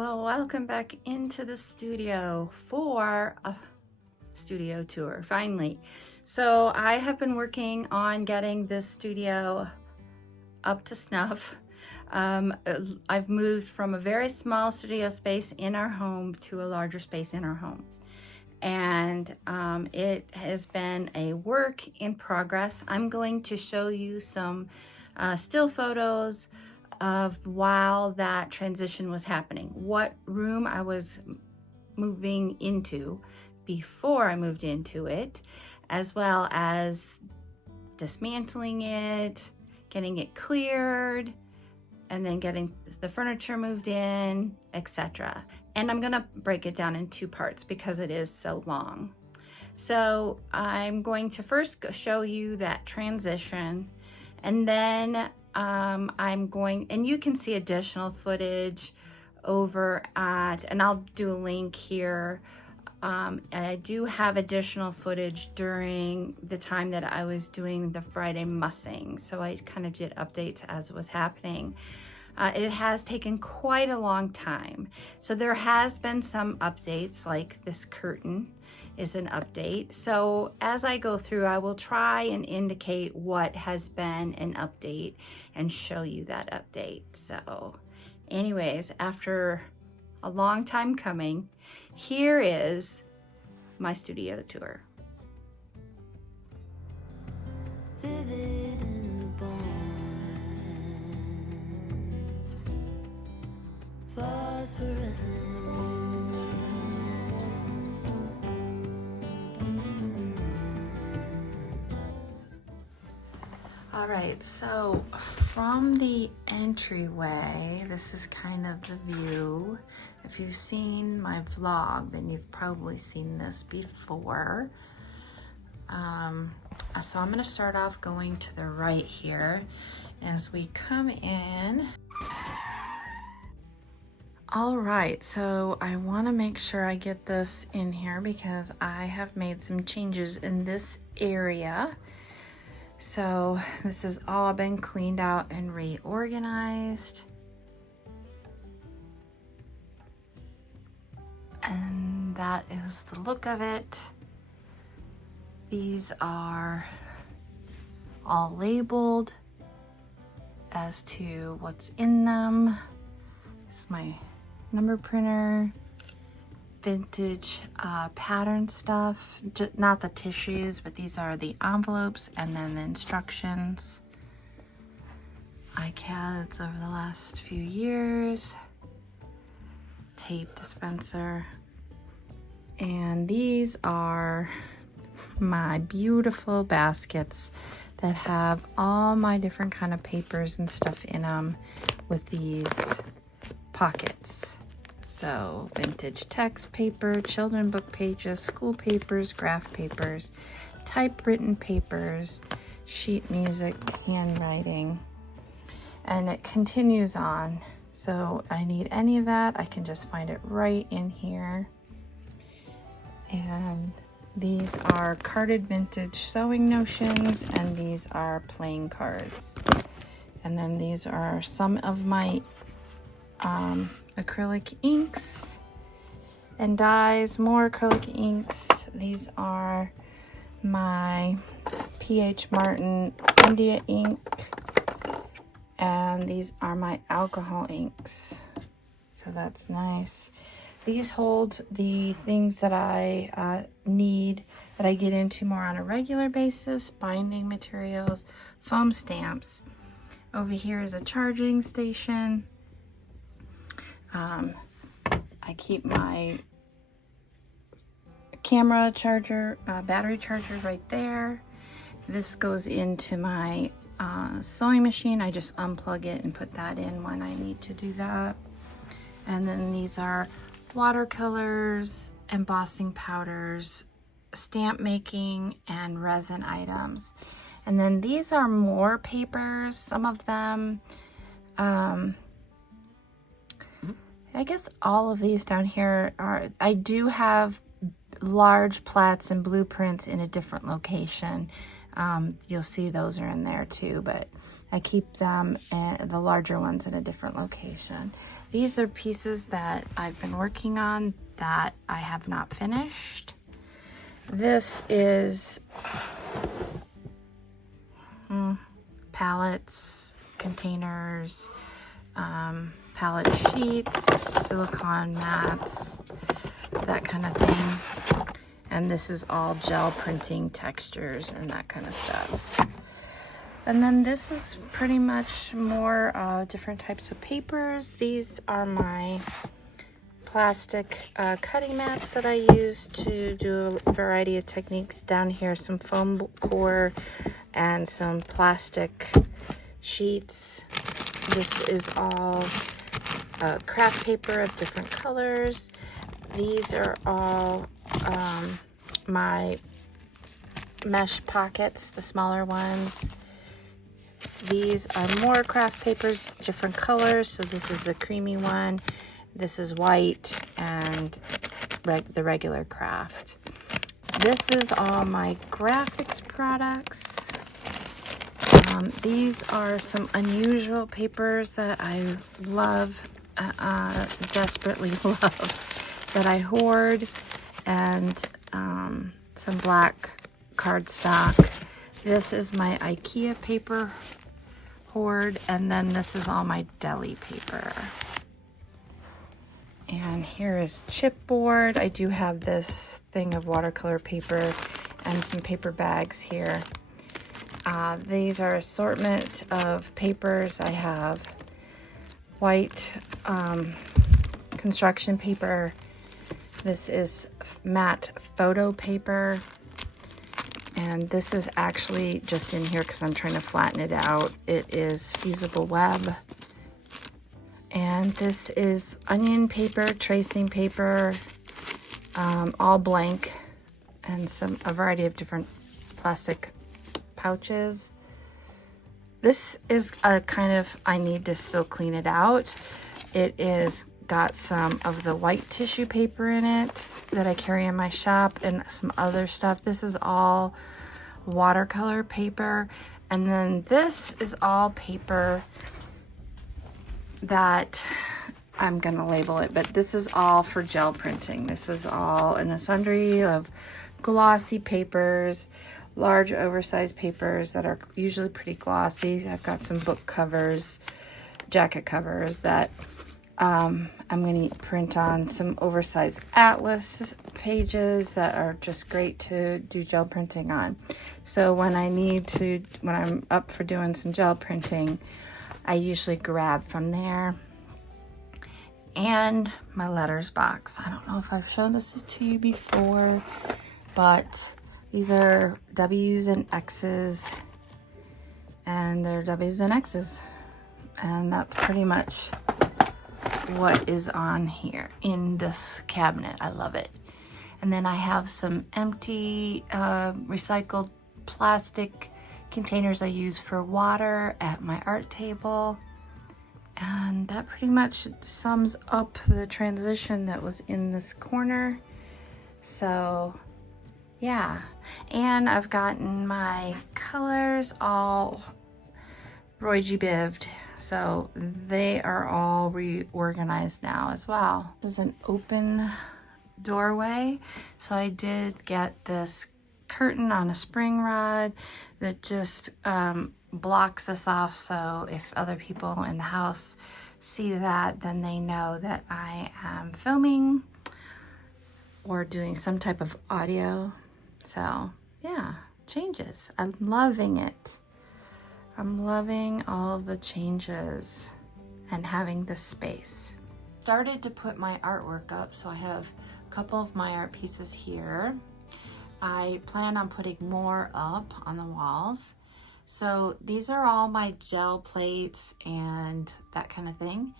Well, welcome back into the studio for a studio tour, finally. So I have been working on getting this studio up to snuff. I've moved from a very small studio space in our home to a larger space in our home. And it has been a work in progress. I'm going to show you some still photos of while that transition was happening, what room I was moving into before I moved into it, as well as dismantling it, getting it cleared, and then getting the furniture moved in, etc. And I'm gonna break it down in two parts because it is so long. So I'm going to first show you that transition, and then and you can see additional footage over at, and I'll do a link here. I do have additional footage during the time that I was doing the Friday mussing. So I kind of did updates as it was happening. It has taken quite a long time. So there has been some updates, like this curtain is an update. So as I go through, I will try and indicate what has been an update and show you that update. So anyways, after a long time coming, here is my studio tour. Vivid in the bone, phosphorescent. All right, so from the entryway, this is kind of the view. If you've seen my vlog, then you've probably seen this before. So I'm gonna start off going to the right here as we come in. All right, so I wanna make sure I get this in here because I have made some changes in this area. So this has all been cleaned out and reorganized. And that is the look of it. These are all labeled as to what's in them. This is my number printer. Vintage pattern stuff, not the tissues, but these are the envelopes and then the instructions. iCads over the last few years, tape dispenser, and these are my beautiful baskets that have all my different kind of papers and stuff in them with these pockets. So vintage text paper, children book pages, school papers, graph papers, typewritten papers, sheet music, handwriting, and it continues on. So I need any of that, I can just find it right in here. And these are carded vintage sewing notions, and these are playing cards. And then these are some of my acrylic inks and dyes, more acrylic inks. These are my P.H. Martin India ink, and these are my alcohol inks. So that's nice. These hold the things that I need, that I get into more on a regular basis: binding materials, foam stamps. Over here is a charging station. I keep my camera charger, battery charger right there. This goes into my sewing machine. I just unplug it and put that in when I need to do that. And then these are watercolors, embossing powders, stamp making, and resin items. And then these are more papers. Some of them, I guess all of these down here are, I do have large plats and blueprints in a different location. You'll see those are in there too, but I keep them, the larger ones, in a different location. These are pieces that I've been working on that I have not finished. This is palettes, containers, palette sheets, silicone mats, that kind of thing. And this is all gel printing textures and that kind of stuff. And then this is pretty much more different types of papers. These are my plastic cutting mats that I use to do a variety of techniques. Down here, some foam core and some plastic sheets. This is all craft paper of different colors. These are all my mesh pockets, the smaller ones. These are more craft papers, different colors. So this is a creamy one. This is white and the regular craft. This is all my graphics products. These are some unusual papers that I love, desperately love, that I hoard, and some black cardstock. This is my IKEA paper hoard, and then this is all my deli paper. And here is chipboard. I do have this thing of watercolor paper and some paper bags here. These are assortment of papers. I have white construction paper. This is matte photo paper. And this is actually just in here because I'm trying to flatten it out. It is fusible web. And this is onion paper, tracing paper, all blank, and a variety of different plastic pouches. This is a kind of, I need to still clean it out. It is got some of the white tissue paper in it that I carry in my shop and some other stuff. This is all watercolor paper. And then this is all paper that I'm gonna label it, but this is all for gel printing. This is all in a sundry of glossy papers, large oversized papers that are usually pretty glossy. I've got some book covers, jacket covers that I'm going to print on, some oversized atlas pages that are just great to do gel printing on. So when I'm up for doing some gel printing, I usually grab from there. And my letters box. I don't know if I've shown this to you before, but these are W's and X's, and they're W's and X's. And that's pretty much what is on here in this cabinet. I love it. And then I have some empty recycled plastic containers I use for water at my art table. And that pretty much sums up the transition that was in this corner. So yeah, and I've gotten my colors all Roy G. Biv'd, so they are all reorganized now as well. This is an open doorway, so I did get this curtain on a spring rod that just blocks us off, so if other people in the house see that, then they know that I am filming or doing some type of audio. So yeah, changes. I'm loving it. I'm loving all the changes and having this space. Started to put my artwork up, so I have a couple of my art pieces here. I plan on putting more up on the walls. So these are all my gel plates and that kind of thing.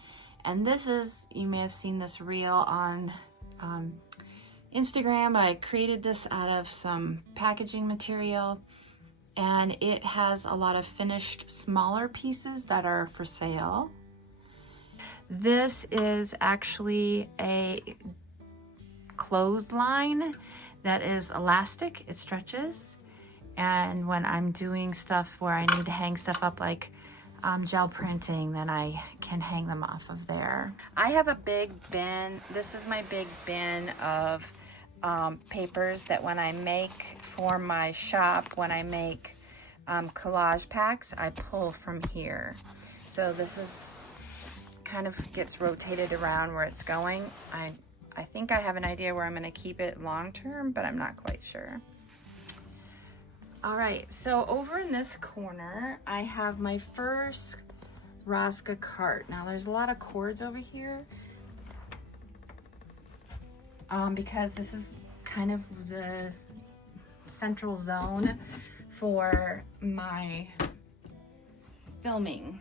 And this is, you may have seen this reel on Instagram. I created this out of some packaging material, and it has a lot of finished smaller pieces that are for sale. This is actually a clothesline that is elastic. It stretches, and when I'm doing stuff where I need to hang stuff up, like gel printing, then I can hang them off of there. I have a big bin. This is my big bin of papers that when I make for my shop, when I make collage packs, I pull from here. So this is kind of gets rotated around where it's going. I think I have an idea where I'm going to keep it long term, but I'm not quite sure. All right, so over in this corner, I have my first Rosca cart. Now there's a lot of cords over here because this is kind of the central zone for my filming.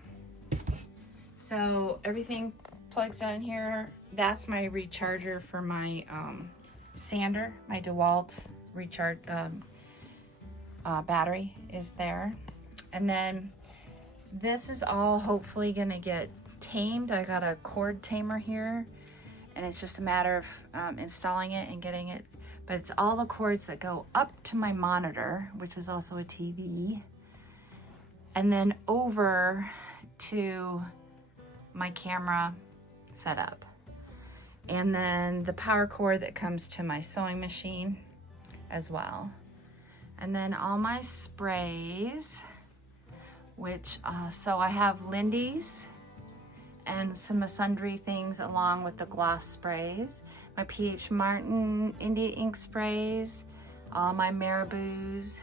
So everything plugs down here. That's my recharger for my sander. My DeWalt recharge battery is there. And then this is all hopefully gonna get tamed. I got a cord tamer here, and it's just a matter of installing it and getting it. But it's all the cords that go up to my monitor, which is also a TV, and then over to my camera setup. And then the power cord that comes to my sewing machine as well. And then all my sprays, which, so I have Lindy's and some sundry things along with the gloss sprays, my P.H. Martin India ink sprays, all my Marabou's,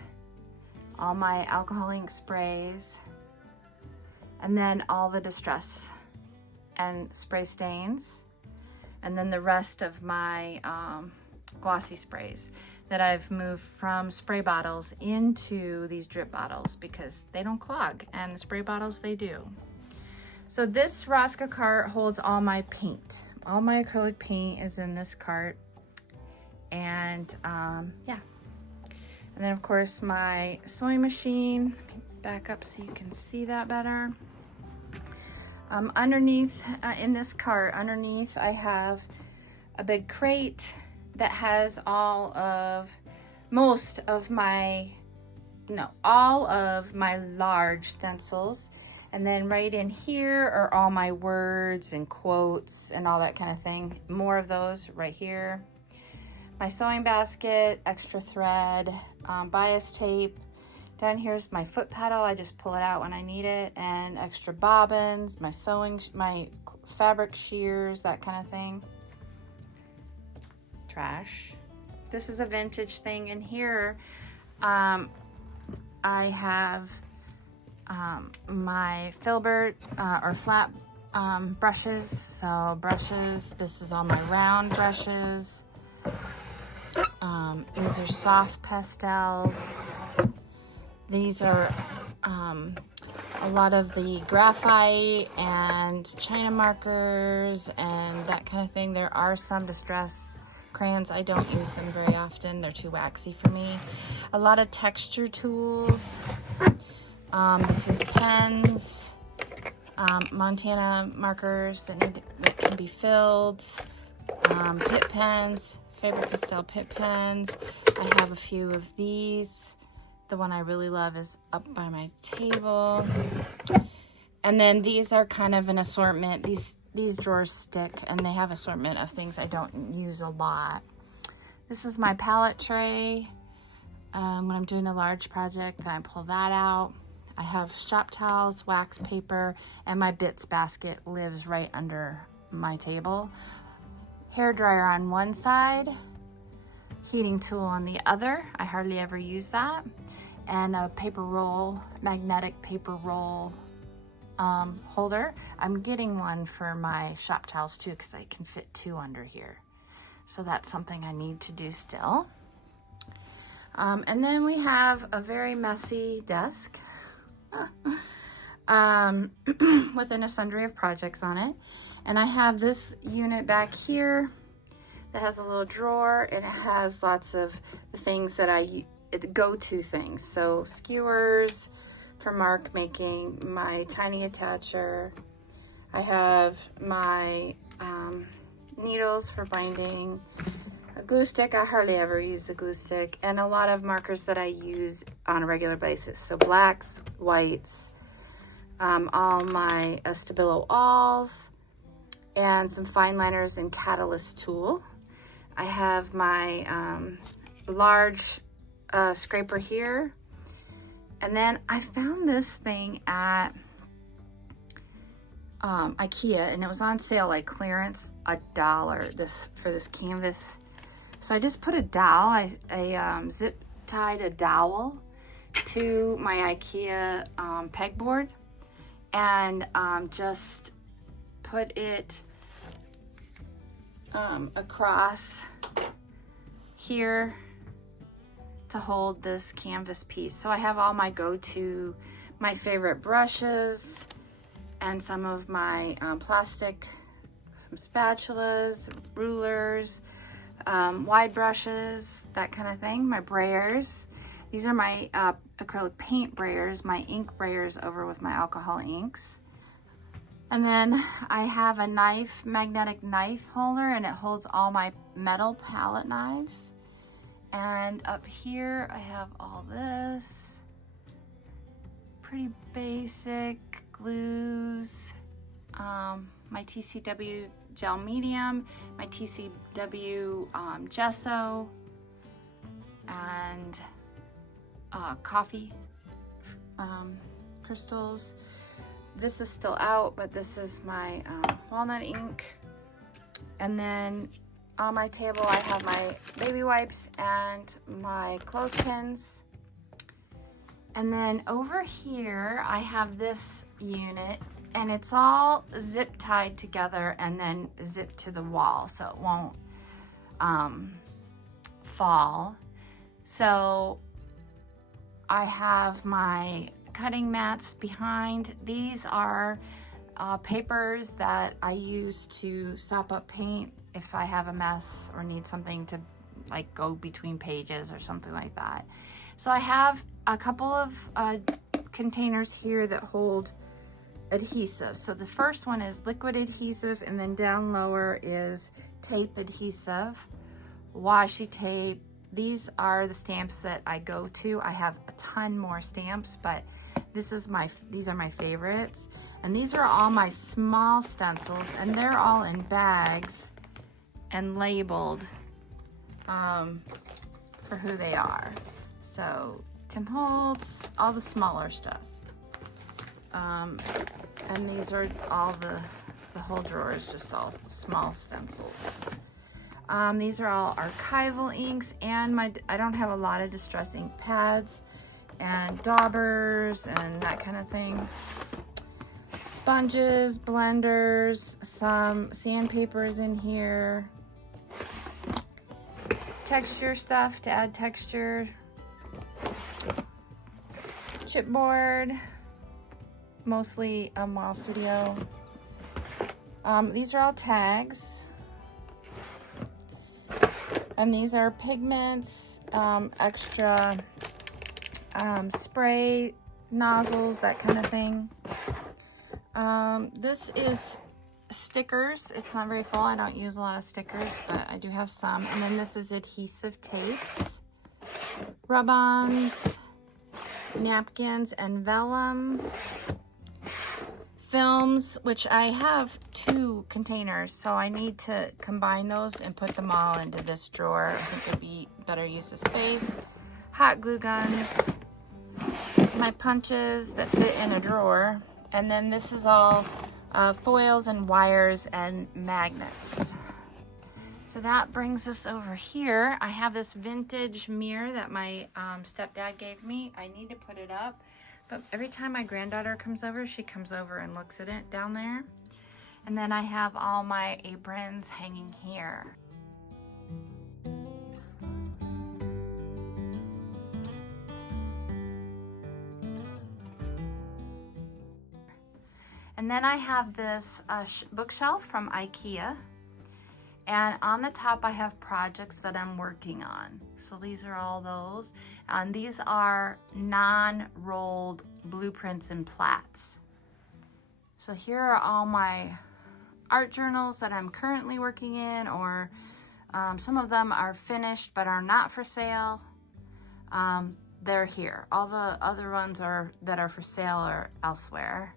all my alcohol ink sprays, and then all the distress and spray stains, and then the rest of my glossy sprays that I've moved from spray bottles into these drip bottles because they don't clog, and the spray bottles, they do. So this Rosca cart holds all my paint. All my acrylic paint is in this cart, and yeah. And then of course my sewing machine. Back up so you can see that better. Underneath, in this cart, underneath I have a big crate that has all of my large stencils. And then right in here are all my words and quotes and all that kind of thing. More of those right here. My sewing basket, extra thread, bias tape. Down here's my foot pedal. I just pull it out when I need it. And extra bobbins, my my fabric shears, that kind of thing. Trash. This is a vintage thing in here. I have my filbert or flat brushes. So brushes, this is all my round brushes. These are soft pastels. These are a lot of the graphite and China markers and that kind of thing. There are some distress crayons. I don't use them very often. They're too waxy for me. A lot of texture tools. This is pens, Montana markers that can be filled, pit pens, Faber-Castell pit pens. I have a few of these. The one I really love is up by my table. And then these are kind of an assortment. These drawers stick, and they have assortment of things I don't use a lot. This is my palette tray. When I'm doing a large project, then I pull that out. I have shop towels, wax paper, and my bits basket lives right under my table. Hair dryer on one side, heating tool on the other. I hardly ever use that. And a paper roll, magnetic paper roll holder. I'm getting one for my shop towels too, because I can fit two under here. So that's something I need to do still. And then we have a very messy desk with a sundry of projects on it. And I have this unit back here that has a little drawer, and it has lots of the things that go-to things. So skewers for mark making, my tiny attacher. I have my needles for binding, a glue stick. I hardly ever use a glue stick, and a lot of markers that I use on a regular basis. So blacks, whites, all my Stabilo Alls, and some fine liners and Catalyst tool. I have my large scraper here. And then I found this thing at IKEA, and it was on sale, like clearance, $1 for this canvas. So I just put a dowel, I zip tied a dowel to my IKEA pegboard, and just put it across here to hold this canvas piece. So I have all my my favorite brushes, and some of my plastic, some spatulas, rulers, wide brushes, that kind of thing, my brayers. These are my acrylic paint brayers, my ink brayers over with my alcohol inks. And then I have a magnetic knife holder, and it holds all my metal palette knives. And up here I have all this pretty basic glues, my TCW gel medium, my TCW gesso, and coffee crystals. This is still out, but this is my walnut ink. And then on my table I have my baby wipes and my clothespins. And then over here I have this unit, and it's all zip tied together and then zipped to the wall so it won't fall. So I have my cutting mats behind. These are papers that I use to sop up paint if I have a mess or need something to like go between pages or something like that. So I have a couple of containers here that hold adhesive. So the first one is liquid adhesive, and then down lower is tape adhesive, washi tape. These are the stamps that I go to. I have a ton more stamps, but these are my favorites. And these are all my small stencils, and they're all in bags and labeled for who they are. So Tim Holtz, all the smaller stuff. And these are all the whole drawer is just all small stencils. These are all archival inks, and I don't have a lot of distress ink pads and daubers and that kind of thing. Sponges, blenders, some sandpapers in here. Texture stuff to add texture. Chipboard, mostly Wow Studio. These are all tags. And these are pigments, extra spray nozzles, that kind of thing. This is stickers. It's not very full. I don't use a lot of stickers, but I do have some. And then this is adhesive tapes, rub-ons, napkins, and vellum. Films, which I have 2 containers, so I need to combine those and put them all into this drawer. I think it'd be better use of space. Hot glue guns, my punches that fit in a drawer, and then this is all foils and wires and magnets. So that brings us over here. I have this vintage mirror that my stepdad gave me. I need to put it up, but every time my granddaughter comes over, she comes over and looks at it down there. And then I have all my aprons hanging here. And then I have this bookshelf from IKEA. And on the top I have projects that I'm working on. So these are all those. And these are non-rolled blueprints and plats. So here are all my art journals that I'm currently working in, or some of them are finished but are not for sale. They're here. All the other ones that are for sale are elsewhere.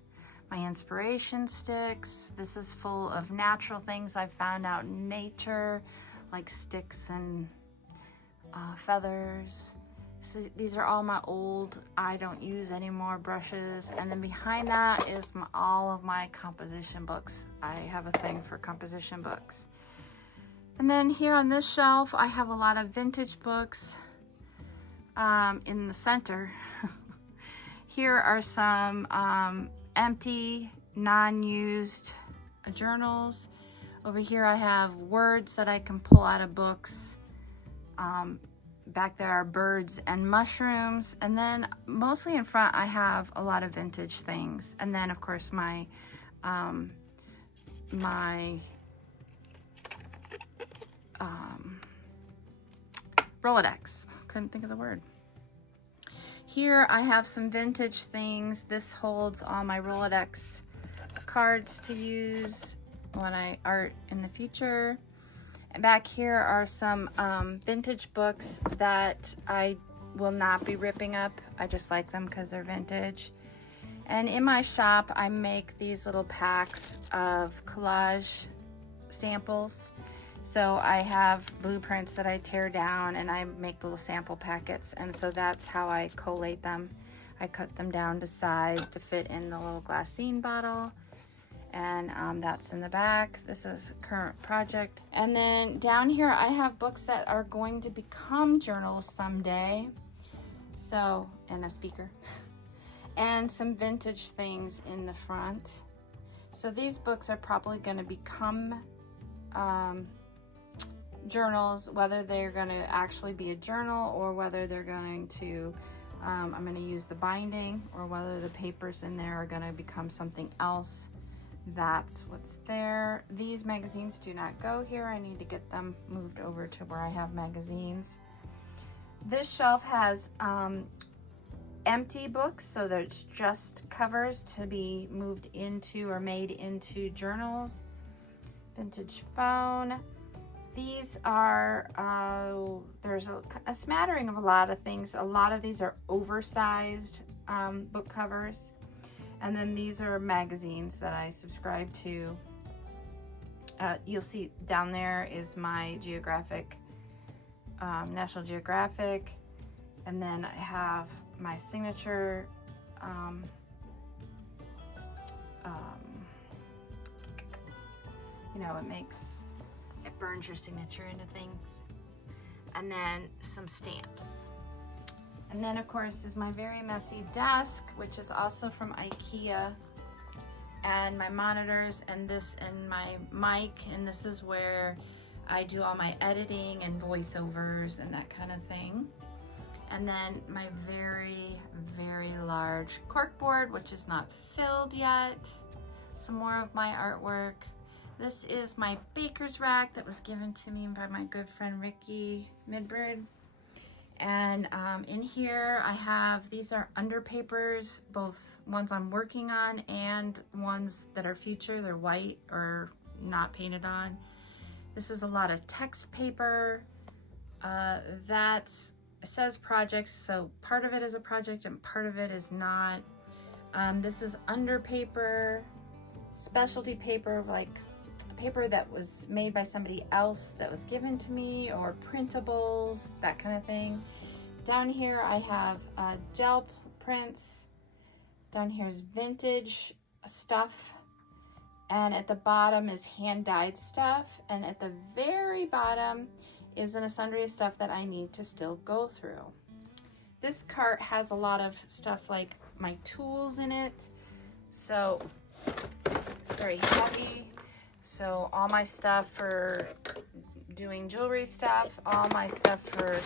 my inspiration sticks. This is full of natural things I've found out in nature, like sticks and feathers. So these are all my old, I don't use anymore brushes. And then behind that is all of my composition books. I have a thing for composition books. And then here on this shelf, I have a lot of vintage books in the center. Here are some empty, non-used journals. Over here I have words that I can pull out of books. Back there are birds and mushrooms. And then mostly in front I have a lot of vintage things. And then of course my Rolodex. Couldn't think of the word. Here I have some vintage things. This holds all my Rolodex cards to use when I art in the future. And back here are some vintage books that I will not be ripping up. I just like them because they're vintage. And in my shop, I make these little packs of collage samples. So I have blueprints that I tear down and I make little sample packets. And so that's how I collate them. I cut them down to size to fit in the little glassine bottle. And that's in the back. This is a current project. And then down here I have books that are going to become journals someday. So, and a speaker. And some vintage things in the front. So these books are probably going to become journals, whether they're going to actually be a journal or whether they're going to, I'm going to use the binding, or whether the papers in there are going to become something else. That's what's there. These magazines do not go here. I need to get them moved over to where I have magazines. This shelf has empty books, so there's just covers to be moved into or made into journals. Vintage phone. These are, there's a smattering of a lot of things. A lot of these are oversized book covers. And then these are magazines that I subscribe to. You'll see down there is my Geographic, National Geographic. And then I have my signature you know, it burns your signature into things. And then some stamps. And then of course is my very messy desk, which is also from IKEA, and my monitors and this and my mic, and this is where I do all my editing and voiceovers and that kind of thing. And then my very, very large corkboard, which is not filled yet. Some more of my artwork. This is my baker's rack that was given to me by my good friend Ricky Midbird. And in here I have, these are underpapers, both ones I'm working on and ones that are future. They're white or not painted on. This is a lot of text paper. That says projects, so part of it is a project and part of it is not. This is underpaper, specialty paper, like paper that was made by somebody else that was given to me, or printables, that kind of thing. Down here I have gel prints. Down here is vintage stuff. And at the bottom is hand-dyed stuff. And at the very bottom is an sundry of stuff that I need to still go through. This cart has a lot of stuff like my tools in it. So it's very heavy. So all my stuff for doing jewelry stuff, all my stuff for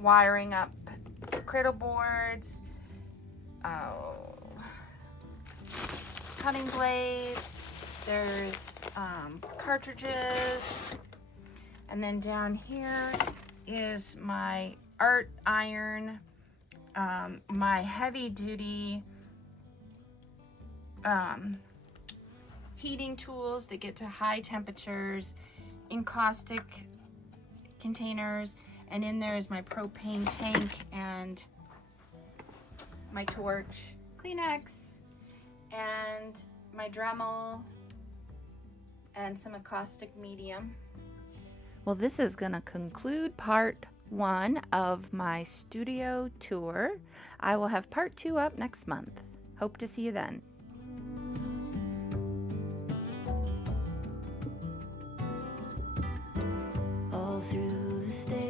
wiring up cradle boards, cutting blades, there's cartridges, and then down here is my art iron, my heavy duty heating tools that get to high temperatures, encaustic containers, and in there is my propane tank and my torch. Kleenex and my Dremel and some acoustic medium. Well, this is gonna conclude part 1 of my studio tour. I will have part 2 up next month. Hope to see you then. All through the state